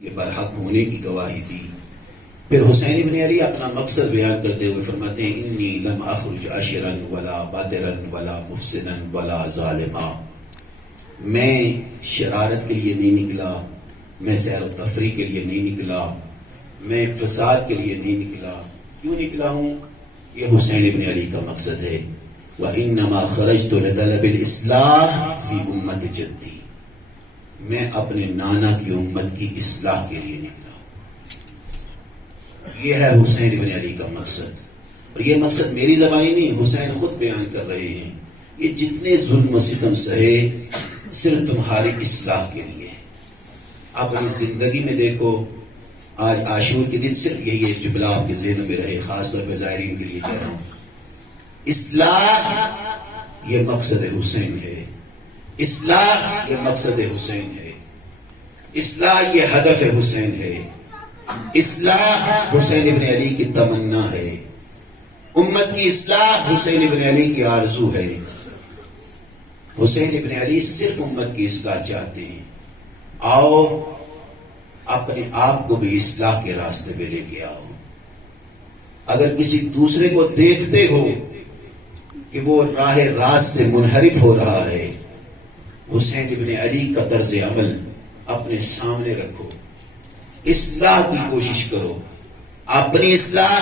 کے برحق ہونے کی گواہی دی۔ پھر حسین ابن علی اپنا مقصد بیان کرتے ہوئے فرماتے ہیں انی لم اخرج عاشرا ولا بادرا ولا مفسدا ولا ظالما، میں شرارت کے لیے نہیں نکلا، میں سیر و تفریح کے لیے نہیں نکلا، میں فساد کے لیے نہیں نکلا۔ کیوں نکلا ہوں؟ یہ حسین ابن علی کا مقصد ہے۔ وَإِنَّمَا خَرَجْتُ لِطَلَبِ الْإِصْلَاحِ فِي أُمَّةِ جَدِّي، میں اپنے نانا کی امت کی اصلاح کے لیے نکلا۔ یہ ہے حسین ابن علی کا مقصد، اور یہ مقصد میری زبانی نہیں، حسین خود بیان کر رہے ہیں۔ یہ جتنے ظلم و ستم سہے صرف تمہاری اصلاح کے لیے۔ اپنی زندگی میں دیکھو، آج عاشور کے دن صرف یہی جملہ آپ کے ذہنوں میں رہے، خاص طور پہ زائرین کے لیے کہہ رہا ہوں، اصلاح یہ مقصد حسین ہے، اصلاح یہ مقصد حسین ہے، اصلاح یہ ہدف حسین ہے، اصلاح حسین ابن علی کی تمنا ہے، امت کی اصلاح حسین ابن علی کی آرزو ہے۔ حسین ابن علی صرف امت کی اصلاح چاہتے ہیں۔ آؤ اپنے آپ کو بھی اصلاح کے راستے پہ لے کے آؤ۔ اگر کسی دوسرے کو دیکھتے ہو کہ وہ راہ راست سے منحرف ہو رہا ہے، حسین ابن علی کا طرز عمل اپنے سامنے رکھو، اصلاح کی کوشش کرو، اپنی اصلاح،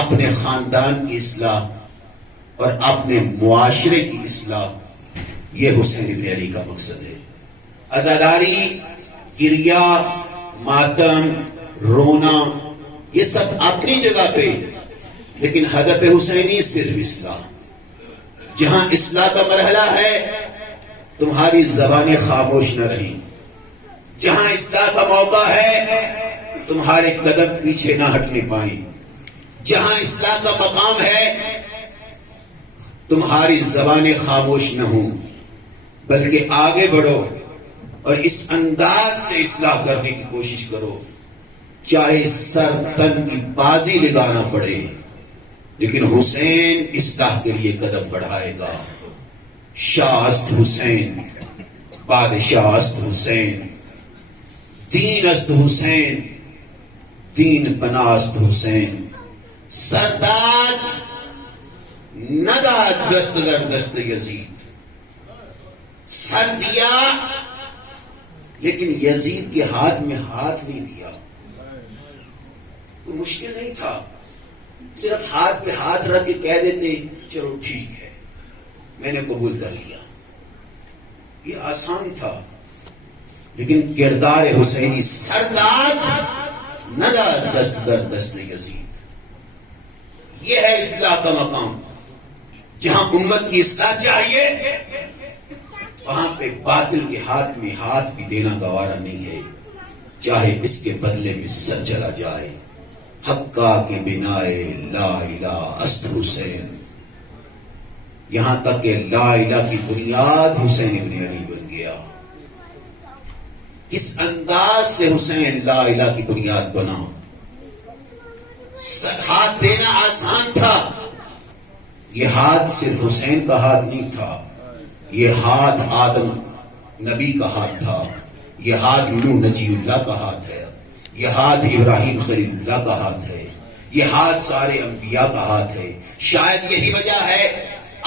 اپنے خاندان کی اصلاح اور اپنے معاشرے کی اصلاح، یہ حسین ابن علی کا مقصد ہے۔ عزاداری، گریا، ماتم، رونا، یہ سب اپنی جگہ پہ، لیکن ہدف حسینی صرف اصلاح۔ جہاں اصلاح کا مرحلہ ہے تمہاری زبانیں خاموش نہ رہیں، جہاں اصلاح کا موقع ہے تمہارے قدم پیچھے نہ ہٹنے پائیں، جہاں اصلاح کا مقام ہے تمہاری زبانیں خاموش نہ ہوں، بلکہ آگے بڑھو اور اس انداز سے اصلاح کرنے کی کوشش کرو، چاہے سر تن کی بازی لگانا پڑے، لیکن حسین اصلاح کے لیے قدم بڑھائے گا۔ شاہ است حسین، بادشاہ است حسین، دین است حسین، دین پناست حسین، سرداد نداد دست در دست یزید، سر دیا لیکن یزید کے ہاتھ میں ہاتھ نہیں دیا۔ کوئی مشکل نہیں تھا، صرف ہاتھ پہ ہاتھ رکھ کے کہہ دیتے چلو ٹھیک ہے میں نے قبول کر لیا، یہ آسان تھا، لیکن کردار حسینی سرداد نداد دست در دست یزید، یہ ہے اصلاح کا مقام۔ جہاں امت کی اصلاح چاہیے وہاں پہ باطل کے ہاتھ میں ہاتھ بھی دینا گوارا نہیں ہے، چاہے اس کے بدلے میں سر چلا جائے۔ حقا کے بنائے لا الہ است حسین، یہاں تک کہ لا الہ کی بنیاد حسین ابن علی بن گیا۔ کس انداز سے حسین لا الہ کی بنیاد بنا؟ ہاتھ دینا آسان تھا، یہ ہاتھ صرف حسین کا ہاتھ نہیں تھا، یہ ہاتھ آدم نبی کا ہاتھ تھا، یہ ہاتھ نوح نجی اللہ کا ہاتھ ہے، یہ ہاتھ ابراہیم خلیل اللہ کا ہاتھ ہے، یہ ہاتھ سارے انبیاء کا ہاتھ ہے۔ شاید یہی وجہ ہے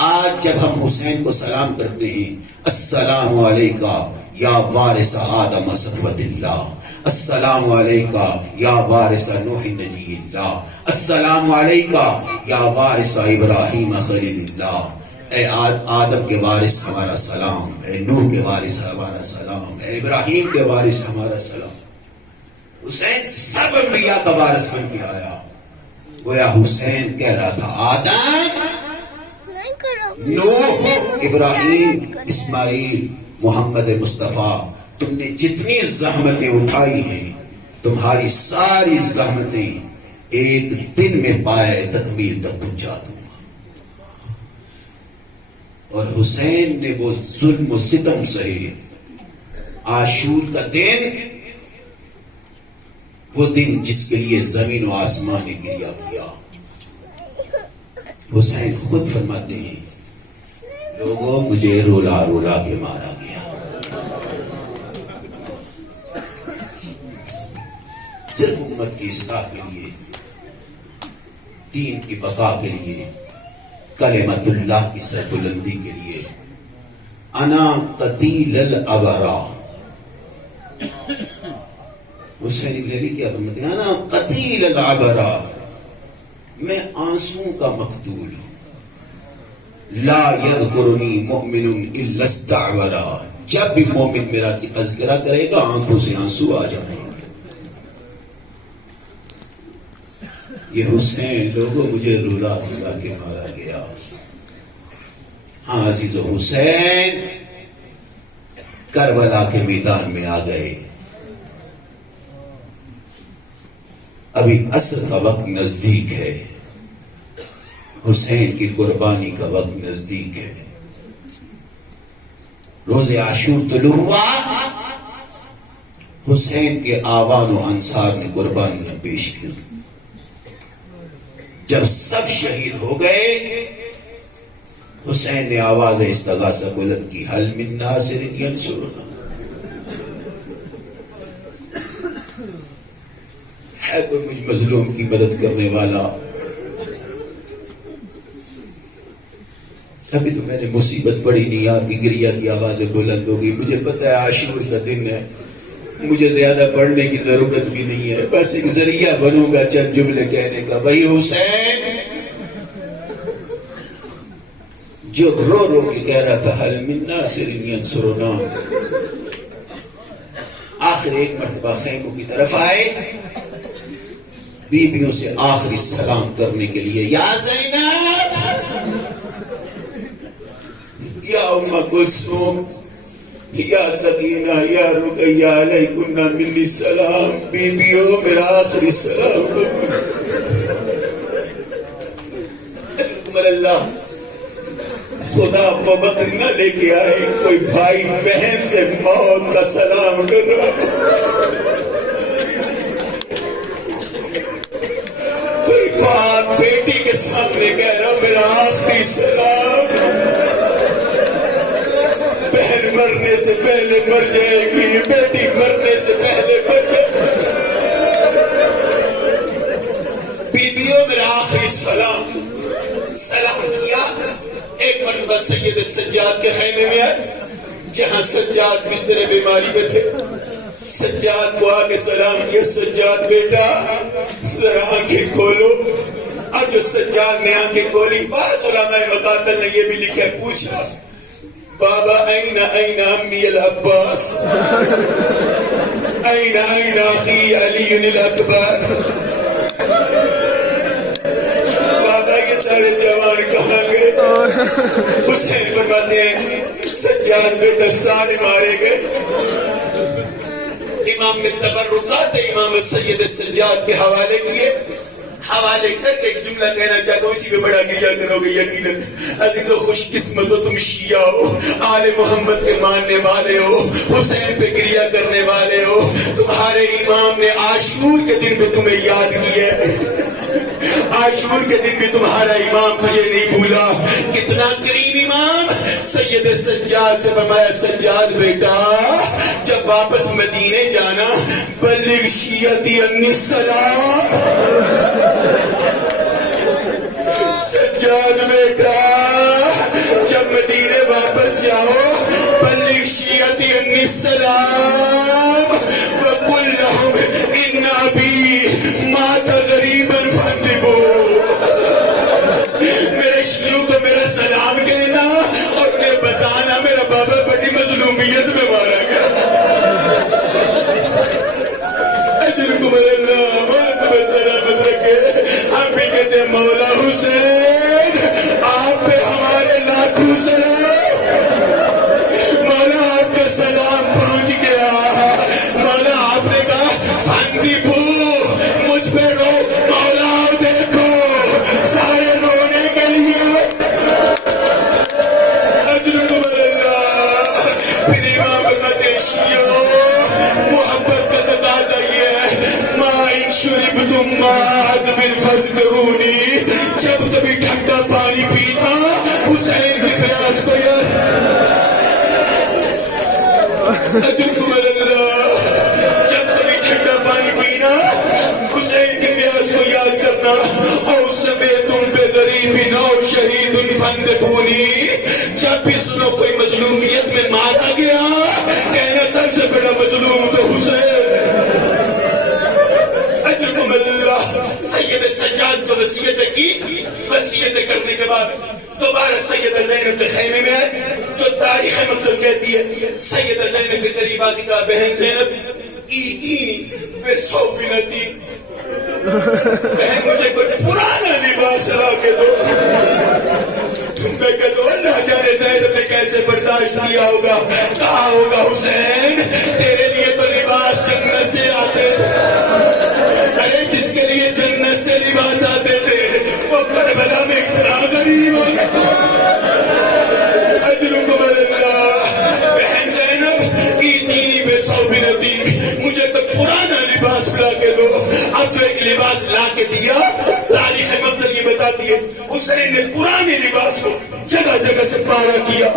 آج جب ہم حسین کو سلام کرتے ہیں، السلام علیکہ یا وارث آدم صفوت اللہ، السلام علیکہ یا وارث نوح نجی اللہ، السلام علیکہ یا وارث ابراہیم خلیل اللہ۔ اے آدم کے وارث ہمارا سلام، اے نوح کے وارث ہمارا سلام، اے ابراہیم کے وارث ہمارا سلام۔ حسین سب انبیاء کا وارث بن کے آیا، گویا حسین کہہ رہا تھا آدم، نوح، ابراہیم، اسماعیل، محمد مصطفیٰ، تم نے جتنی زحمتیں اٹھائی ہیں تمہاری ساری زحمتیں ایک دن میں پائے تکمیل تک پہنچا دوں گا۔ اور حسین نے وہ ظلم و ستم سہے۔ عاشور کا دن، وہ دن جس کے لیے زمین و آسمان نے گریا کیا۔ حسین خود فرماتے ہیں لوگوں مجھے رولا رولا کے مارا گیا، صرف امت کی اصلاح کے لیے، دین کی بقا کے لیے، کلمت اللہ کی سربلندی کے لیے. انا قتیل الابرا، حسین ابن علی کیا فرماتے ہیں؟ انا قتیل الابرا، میں آنسوں کا مقتول ہوں. لا یذکرنی مؤمن الا استعورا، جب بھی مومن میرا تذکرہ کرے گا آنکھوں سے آنسو آ جائیں گے. یہ حسین لوگوں مجھے رولا رولا کے مارا گیا. ہاں عزیز و حسین کربلا کے میدان میں آ گئے. ابھی عصر کا وقت نزدیک ہے، حسین کی قربانی کا وقت نزدیک ہے. روز عاشور طلوع ہوا، حسین کے آوان و انصار نے قربانیاں پیش کی. جب سب شہید ہو گئے، حسین نے آواز استغاثہ بلند کی، حل من ناصر ینصرنا، ہے کوئی مجھ مظلوم کی مدد کرنے والا؟ ابھی تو میں نے مصیبت پڑی نہیں، آپ کی گریہ کی آوازیں بلند ہوگی. مجھے پتہ ہے عاشور کا دن ہے، مجھے زیادہ پڑھنے کی ضرورت بھی نہیں ہے، بس ایک ذریعہ بنوں گا چند جملے کہنے کا. بھائی حسین جو رو رو کے کہہ رہا تھا حل من ناصر ینصرنا، آخر ایک مرتبہ خیموں کی طرف آئے، بیویوں سے آخری سلام کرنے کے لیے، یا زینب، یا ام کلثوم، یا سکینہ، یا رقیہ، علیکن منی السلام، بیویوں میرا آخری سلام علیکم. اللہ خدا وقت نہ لے کے آئے کوئی بھائی بہن سے موت کا سلام کرو، کوئی باپ بیٹی کے سامنے کہہ رہا میرا آخری سلام. بہن مرنے سے پہلے مر جائے گی، بیٹی مرنے سے پہلے مر جائے گی. بیویوں میرا آخری سلام کیا. ایک مرتبہ سید سجاد کے خیمے میں آئے، جہاں سجاد بستر بیماری میں تھے. سجاد کو آ کے سلام کیا، سجاد بیٹا ذرا آنکھیں کھولو. اب جو سجاد نے آنکھیں کھولی، بعض علماء مقاتل نے یہ بھی لکھا، پوچھا بابا این امی العباس، این اخی علی الاکبر. بابا یہ سارے جوان کہاں گئے؟ حسین فرماتے ہیں سجاد بیٹا سارے مارے گئے. امام نے تبرکات امام سید سجاد کے حوالے کیے. حوالے کر کے ایک جملہ کہنا چاہتا ہوں، اسی میں بڑا کیا کرو گے یقیناً. عزیز و خوش قسمت ہو تم شیعہ ہو، آل محمد کے ماننے والے ہو، حسین پہ گریہ کرنے والے ہو. تمہارے امام نے عاشور کے دن پہ تمہیں یاد کیا ہے، عاشور کے دن بھی تمہارا امام تجھے نہیں بھولا. کتنا کریم امام. سید سجاد سے فرمایا سجاد بیٹا جب واپس مدینے جانا، بلغ شیعتی انی السلام. سجاد بیٹا جب مدینے واپس جاؤ، بلغ شیعتی انی السلام وقل لهم ان ابی مات غریبا فانتبوا. میرے شیعوں کو میرا سلام کہنا اور انہیں بتانا میرا بابا بڑی مظلومیت میں مارا گیا. اجرکم اللہ، مولا تمہیں سلامت رکھے. ہم بھی کہتے ہیں مولا حسین آپ پہ ہمارے لاکھوں سلام. مولا آپ کا سلام پہنچ گیا. مولا آپ نے کہا فانتبوا، مجھ پہ رو. مولا دیکھو سارے رونے کے لیے. اجرکم اللہ. پھر امام فرماتے شیعوں محبت کا تقاضا یہ ہے، ما ان شربتم ماء عذب فاذکرونی. جب کبھی ٹھنڈا پانی پینا حسین کی پیاس کو یاد. اجرکم اللہ. جب کبھی ٹھنڈا پانی پینا وصیتیں کی. وصیتیں کرنے کے بعد دوبارہ سیدہ زینب کے خیمے میں آئے. جو تاریخ مقتل کہتی ہے سیدہ زینب کے قریب آ کے کہا بہن زینب ایتینی بے صوبنتی، بہن مجھے کوئی پرانا لباس لا کے دو. تم میں کہ دو اللہ جانے زینب نے کیسے برداشت کیا ہوگا. کہا ہوگا حسین تیرے لیے تو لباس جنت سے آتے تھے. ارے جس کے لیے جنت سے لباس آتے تھے وہ کربلا میں اتنا غریب ہو گیا. اجرکم اللہ. بہن زینب ایتینی بے صوبنتی، مجھے تو پرانا لباس لا کے دو. اب جو ایک لباس لا کے دیا تاریخ مقتل یہ بتاتی ہے حسین نے پرانے لباس کو جگہ جگہ سے پارا کیا.